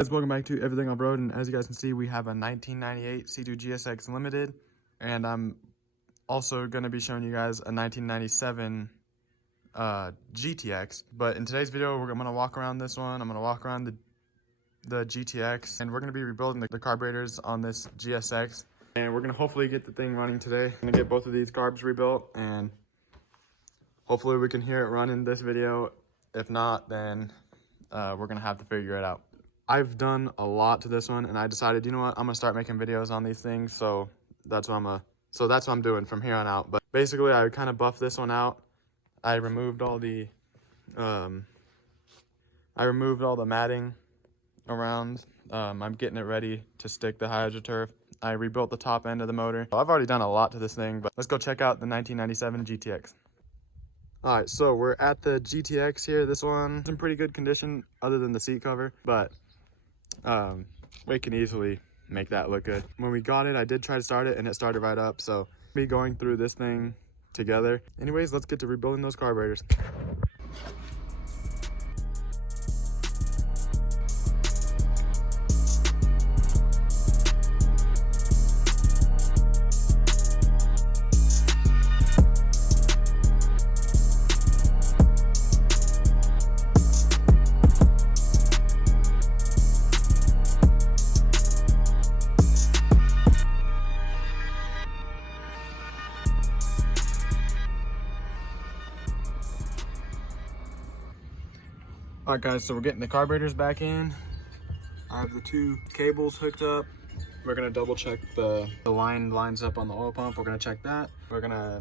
Guys, welcome back to Everything Off-Road, and as you guys can see, we have a 1998 C2 GSX Limited, and I'm also going to be showing you guys a 1997 GTX. But in today's video, I'm going to walk around this one. I'm going to walk around the GTX, and we're going to be rebuilding the carburetors on this GSX, and we're going to hopefully get the thing running today. I'm going to get both of these carbs rebuilt, and hopefully we can hear it run in this video. If not, then we're going to have to figure it out. I've done a lot to this one, and I decided, you know what, I'm gonna start making videos on these things, so that's what I'm doing from here on out. But basically, I kind of buffed this one out. I removed all the matting around. I'm getting it ready to stick the HydroTurf. I rebuilt the top end of the motor. I've already done a lot to this thing, but let's go check out the 1997 GTX. All right, so we're at the GTX here. This one's in pretty good condition, other than the seat cover, but we can easily make that look good. When we got it, I did try to start it and it started right up, so we'll be going through this thing together. Anyways, let's get to rebuilding those carburetors. All right, guys, so we're getting the carburetors back in. I have the two cables hooked up. We're gonna double check the line lines up on the oil pump. We're gonna check that. We're gonna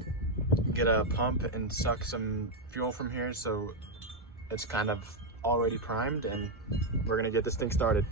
get a pump and suck some fuel from here so it's kind of already primed, and we're gonna get this thing started.